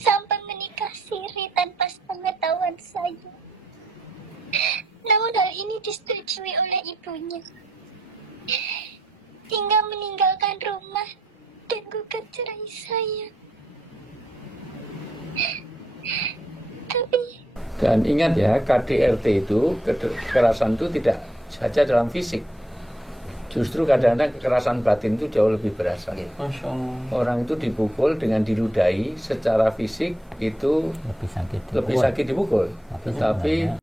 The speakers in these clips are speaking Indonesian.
sampai menikah siri tanpa sepengetahuan saya. Namun hal ini disetujui oleh ibunya, hingga meninggalkan rumah dan gugat cerai saya. Tapi dan ingat ya, KDRT itu, kekerasan itu tidak saja dalam fisik. Justru kadang-kadang kekerasan batin itu jauh lebih berasa. Orang itu dipukul dengan diludahi secara fisik itu lebih sakit dipukul. Tetapi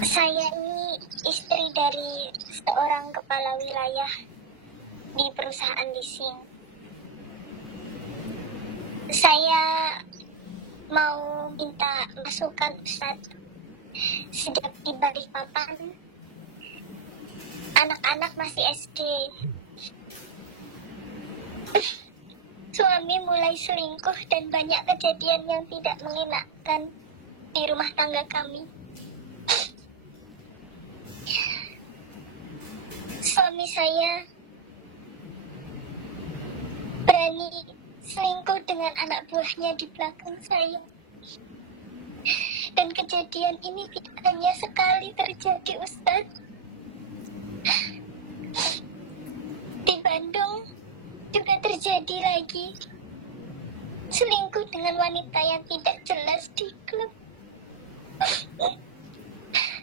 saya ini istri dari seorang kepala wilayah di perusahaan leasing. Saya mau minta masukan Ustadz. Sejak di Balikpapan, anak-anak masih SD. Suami mulai selingkuh dan banyak kejadian yang tidak mengenakan di rumah tangga kami. Suami saya berani selingkuh dengan anak buahnya di belakang saya. Dan kejadian ini tidak hanya sekali terjadi, Ustadz. Di Bandung juga terjadi lagi selingkuh dengan wanita yang tidak jelas di klub.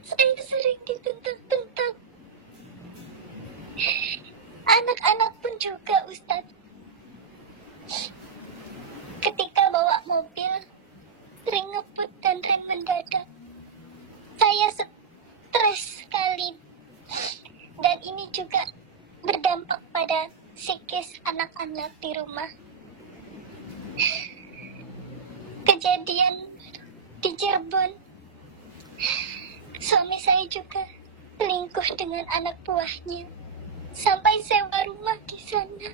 Saya sering ditentang-tentang. Anak-anak pun juga, Ustadz. Ketika bawa mobil, sering ngebut dan rem mendadak. Saya stres sekali. Dan ini juga berdampak pada psikis anak-anak di rumah. Kejadian di Cirebon, suami saya juga selingkuh dengan anak buahnya, sampai sewa rumah di sana.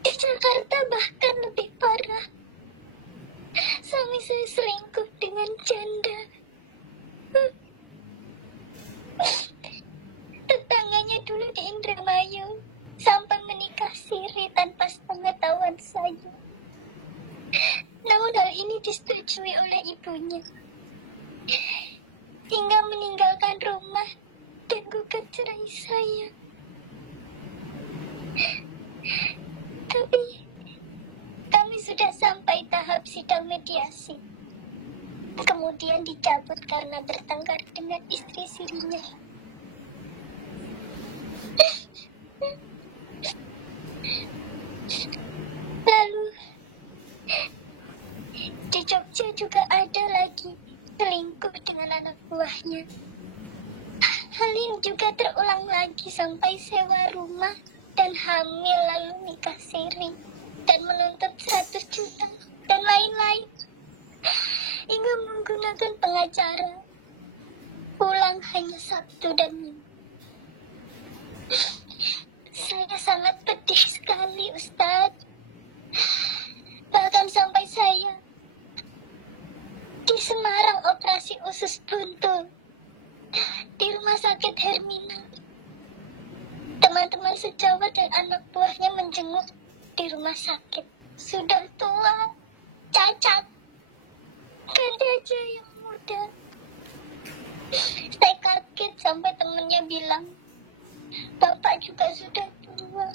Di Jakarta bahkan lebih parah. Suami saya selingkuh dengan janda. Tetangganya dulu di Indramayu sampai menikah siri tanpa sepengetahuan saya. Namun hal ini disetujui oleh ibunya, hingga meninggalkan rumah dan gugat cerai saya. Tapi kami sudah sampai tahap sidang mediasi. Kemudian dicabut karena bertengkar dengan istri sirinya. Lalu di Jogja juga ada lagi selingkuh dengan anak buahnya. Hal ini juga terulang lagi sampai sewa rumah dan hamil lalu nikah siri dan menuntut 100 juta dan lain-lain, hingga menggunakan pengacara. Pulang hanya Sabtu dan Minggu. Saya sangat pedih sekali, Ustadz. Bahkan sampai saya di Semarang operasi usus buntu di rumah sakit Hermina. Teman-teman sejawat dan anak buahnya menjenguk di rumah sakit. Sudah tua, cacat, ganti aja yang muda. Saya kaget sampai temennya bilang, Bapak juga sudah tua.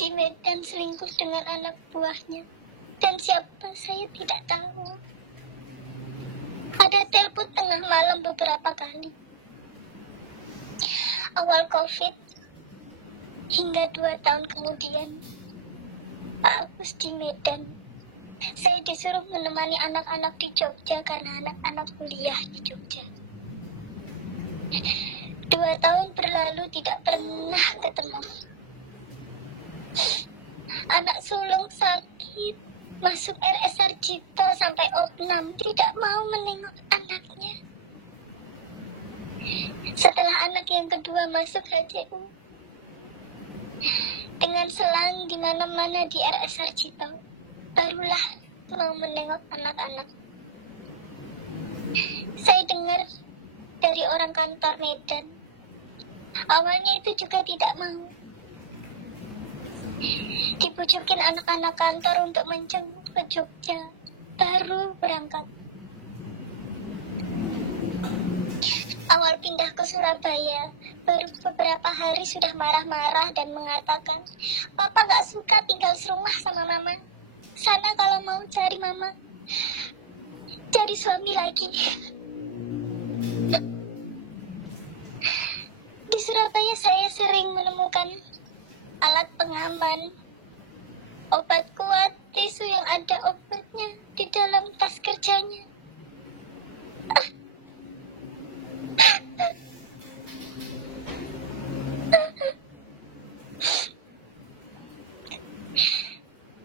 Di Medan selingkuh dengan anak buahnya. Dan siapa saya tidak tahu. Ada telepon tengah malam beberapa kali. Awal COVID hingga 2 tahun kemudian, Pak Agus di Medan. Saya disuruh menemani anak-anak di Jogja karena anak-anak kuliah di Jogja. 2 tahun berlalu tidak pernah ketemu. Anak sulung sakit, masuk RS Sarjito sampai opnam, tidak mau menengok anaknya. Setelah anak yang kedua masuk HCU, dengan selang di mana-mana di RS Sarjito, barulah mau menengok anak-anak. Saya dengar dari orang kantor Medan, awalnya itu juga tidak mau. Dibujukin anak-anak kantor untuk menjenguk ke Jogja, baru berangkat. Awal pindah ke Surabaya, baru beberapa hari sudah marah-marah dan mengatakan, "Papa gak suka tinggal serumah sama Mama. Sana kalau mau cari Mama, cari suami lagi." Di Surabaya saya sering menemukan alat pengaman, obat kuat, tisu yang ada obatnya di dalam tas kerjanya.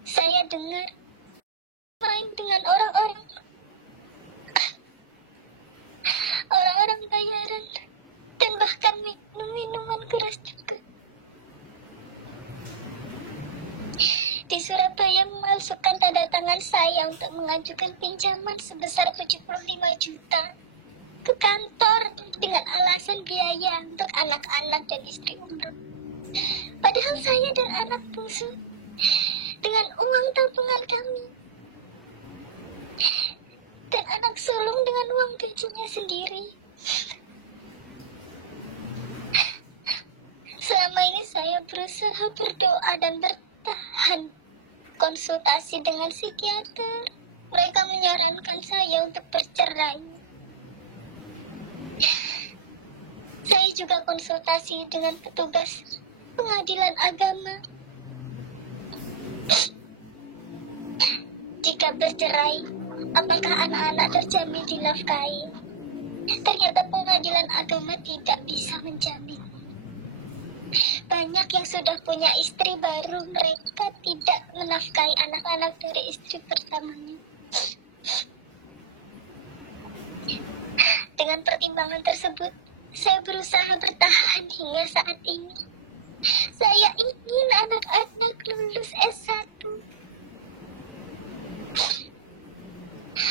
Saya dengar main dengan orang-orang bayaran dan bahkan minuman keras juga. Di Surabaya memalsukan tanda tangan saya untuk mengajukan pinjaman sebesar 75 juta ke kantor dengan alasan biaya untuk anak-anak dan istri umroh. Padahal saya dan anak bungsu dengan uang tabungan kami dan anak sulung dengan uang gajinya sendiri. Selama ini saya berusaha berdoa dan bertahan, konsultasi dengan psikiater. Mereka menyarankan saya untuk bercerai. Saya juga konsultasi dengan petugas pengadilan agama. Jika bercerai, apakah anak-anak terjamin dinafkahi? Ternyata pengadilan agama tidak bisa menjamin. Banyak yang sudah punya istri baru, mereka tidak menafkahi anak-anak dari istri pertamanya. Dengan pertimbangan tersebut, saya berusaha bertahan hingga saat ini. Saya ingin anak-anak lulus S1.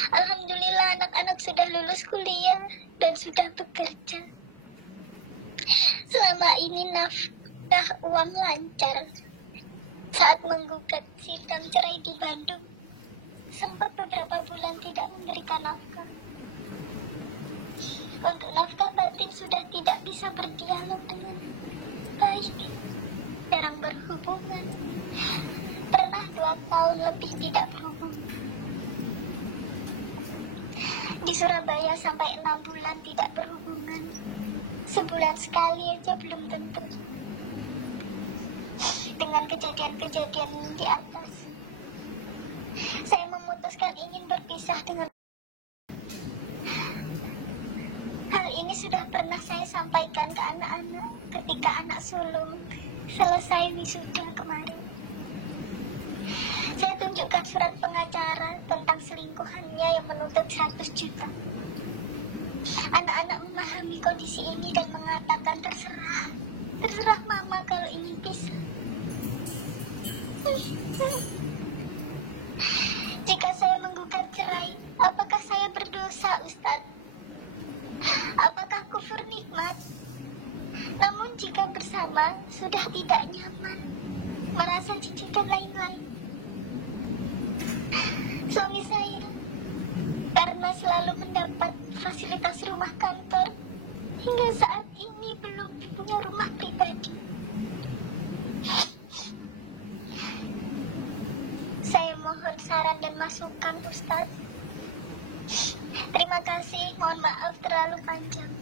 Alhamdulillah anak-anak sudah lulus kuliah dan sudah bekerja. Selama ini nafkah uang lancar. Saat menggugat sidang cerai di Bandung, sempat beberapa bulan tidak memberikan nafkah. Untuk nafkah batin sudah tidak bisa berdialog dengan baik, jarang berhubungan. Pernah 2 tahun lebih tidak berhubungan. Di Surabaya sampai 6 bulan tidak berhubungan. Sebulan sekali aja belum tentu. Dengan kejadian-kejadian di atas, saya memutuskan ingin berpisah dengan. Hal ini sudah pernah saya sampaikan ke anak-anak ketika anak sulung selesai wisuda kemarin. Saya tunjukkan surat pengacara tentang selingkuhannya yang menuntut 100 juta. Anak-anak memahami kondisi ini dan mengatakan terserah mama kalau ingin pisah. Jika saya menggugat cerai, apakah saya berdosa, Ustadz? Apakah kufur nikmat? Namun jika bersama sudah tidak nyaman, merasa jijik dan lain-lain. Suami saya karena selalu mendapat fasilitas rumah kantor, hingga saat ini belum punya rumah pribadi. Saya mohon saran dan masukan, Ustadz. Terima kasih, mohon maaf terlalu panjang.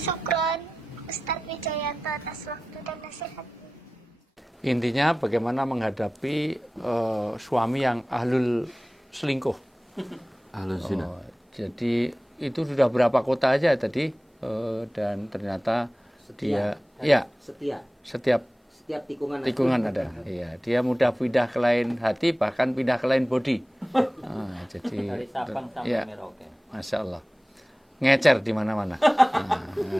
Syukron, Ustadz Wijayanto atas waktu dan nasihat. Intinya bagaimana menghadapi suami yang ahlul selingkuh. Ahlul zina. Jadi itu sudah berapa kota aja tadi, dan ternyata setiap tikungan ada. Iya, dia mudah pindah ke lain hati, bahkan pindah ke lain body. Jadi dari Sabang sampai ya, Merauke. Masya Allah, ngecer di mana-mana.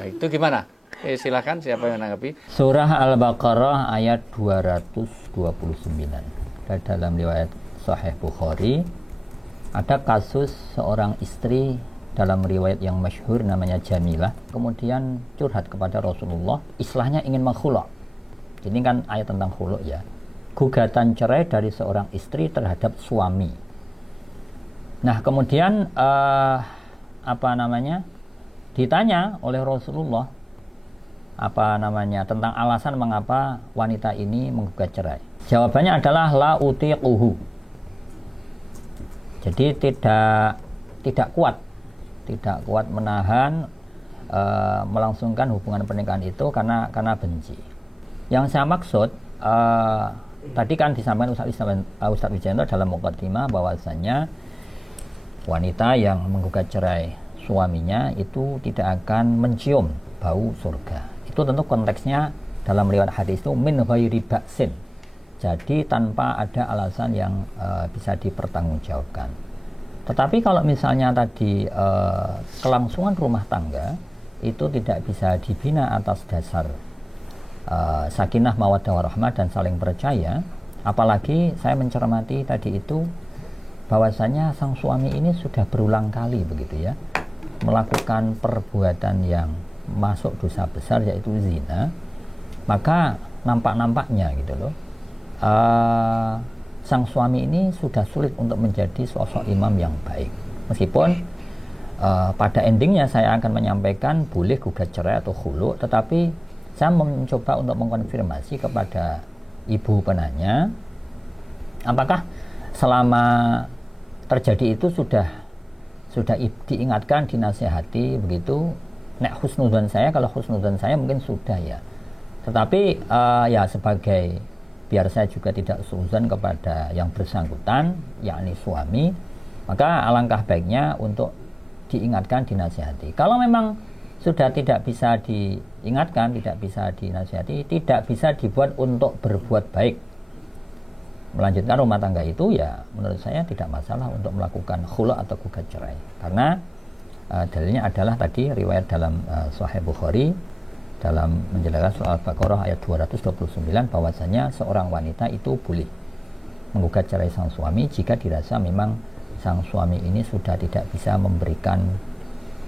Itu gimana? Silakan siapa yang menanggapi? Surah Al-Baqarah ayat 229. Dalam riwayat Sahih Bukhari ada kasus seorang istri dalam riwayat yang masyhur namanya Jamilah, kemudian curhat kepada Rasulullah, istilahnya ingin mengkhuluk. Ini kan ayat tentang khuluk ya. Gugatan cerai dari seorang istri terhadap suami. Nah, kemudian ditanya oleh Rasulullah tentang alasan mengapa wanita ini menggugat cerai. Jawabannya adalah la utiquhu. Jadi tidak kuat menahan melangsungkan hubungan pernikahan itu karena benci. Yang saya maksud tadi kan disampaikan Ustaz Wijayanto dalam muqaddimah bahwasanya wanita yang menggugat cerai suaminya itu tidak akan mencium bau surga. Itu tentu konteksnya dalam riwayat hadis itu min ghairi ba'sin. Jadi tanpa ada alasan yang bisa dipertanggungjawabkan. Tetapi kalau misalnya tadi kelangsungan rumah tangga itu tidak bisa dibina atas dasar sakinah mawaddah warahmah dan saling percaya, apalagi saya mencermati tadi itu bahwasanya sang suami ini sudah berulang kali begitu ya melakukan perbuatan yang masuk dosa besar yaitu zina, maka nampaknya gitu loh sang suami ini sudah sulit untuk menjadi sosok imam yang baik. Meskipun pada endingnya saya akan menyampaikan boleh gugat cerai atau khulu, tetapi saya mencoba untuk mengkonfirmasi kepada ibu penanya, apakah selama terjadi itu sudah diingatkan, dinasihati begitu. Nek husnudzon saya, kalau husnudzon saya mungkin sudah ya. Tetapi ya sebagai biar saya juga tidak suudzon kepada yang bersangkutan, yakni suami, maka alangkah baiknya untuk diingatkan, dinasihati. Kalau memang sudah tidak bisa diingatkan, tidak bisa dinasihati, tidak bisa dibuat untuk berbuat baik, melanjutkan rumah tangga itu, ya menurut saya tidak masalah untuk melakukan khulu atau gugat cerai. Karena dalilnya adalah tadi riwayat dalam Sahih Bukhari dalam menjelaskan soal Al-Baqarah ayat 229 bahwasanya seorang wanita itu boleh menggugat cerai sang suami jika dirasa memang sang suami ini sudah tidak bisa memberikan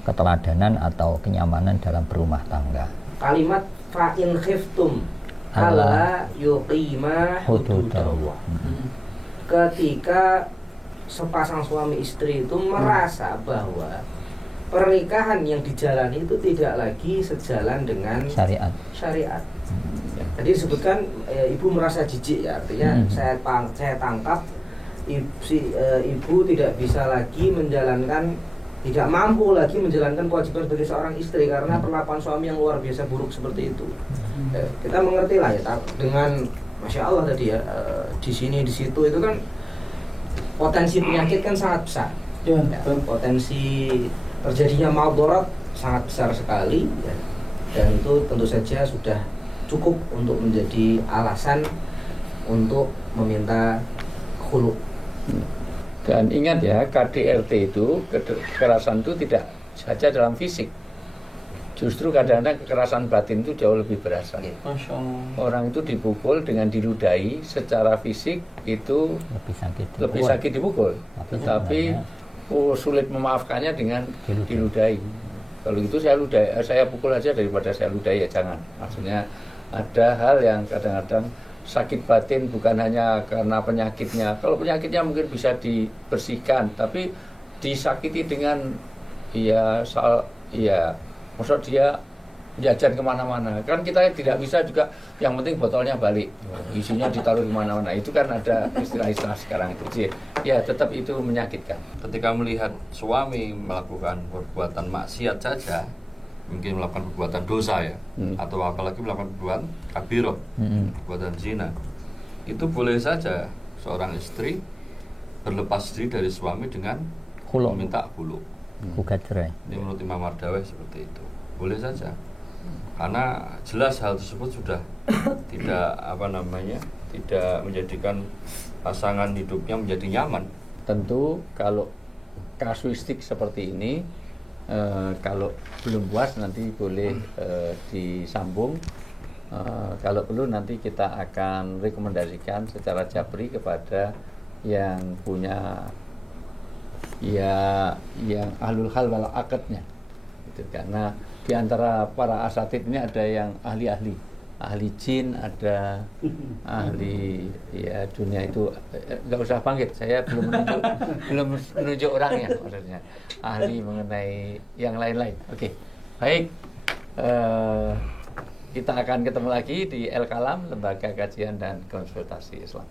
keteladanan atau kenyamanan dalam berumah tangga. Kalimat fa'in khiftum alla yuqima hududallah. Ketika sepasang suami istri itu merasa bahwa pernikahan yang dijalani itu tidak lagi sejalan dengan syariat. Jadi disebutkan ibu merasa jijik ya, artinya saya tangkap ibu tidak bisa lagi tidak mampu lagi menjalankan kewajiban sebagai seorang istri karena perlakuan suami yang luar biasa buruk seperti itu. Kita mengerti lah ya, dengan Masya Allah tadi ya, di sini di situ itu kan potensi penyakit kan sangat besar ya, potensi terjadinya madarat sangat besar sekali ya. Dan itu tentu saja sudah cukup untuk menjadi alasan untuk meminta khulu. Dan ingat ya, KDRT itu, kekerasan itu tidak saja dalam fisik. Justru kadang-kadang kekerasan batin itu jauh lebih berasa. Orang itu dipukul dengan diludahi secara fisik itu lebih sakit dipukul. Tetapi sulit memaafkannya dengan diludahi. Kalau itu saya pukul aja daripada saya ludahi, ya jangan. Maksudnya ada hal yang kadang-kadang sakit batin bukan hanya karena penyakitnya. Kalau penyakitnya mungkin bisa dibersihkan, tapi disakiti dengan maksud dia jajan kemana-mana. Kan kita tidak bisa juga yang penting botolnya balik, isinya ditaruh kemana-mana. Itu kan ada istilah-istilah sekarang itu. Ya tetap itu menyakitkan. Ketika melihat suami melakukan perbuatan maksiat saja, mungkin melakukan perbuatan dosa ya, atau apalagi melakukan perbuatan kabirah, perbuatan zina, itu boleh saja seorang istri berlepas diri dari suami dengan meminta khulu, gugat cerai. Ini menurut Imam Mardaweh seperti itu, boleh saja. karena jelas hal tersebut sudah tidak tidak menjadikan pasangan hidupnya menjadi nyaman. Tentu kalau kasuistik seperti ini, kalau belum puas nanti boleh disambung. Kalau perlu nanti kita akan rekomendasikan secara jabri kepada yang punya yang ahlul hal wal aqdnya, gitu. Karena di antara para asatid ini ada yang ahli jin, ada ahli dunia itu nggak usah bangkit, saya belum menunjuk orangnya, maksudnya ahli mengenai yang lain-lain. Oke, baik, kita akan ketemu lagi di El Kalam, Lembaga Kajian dan Konsultasi Islam.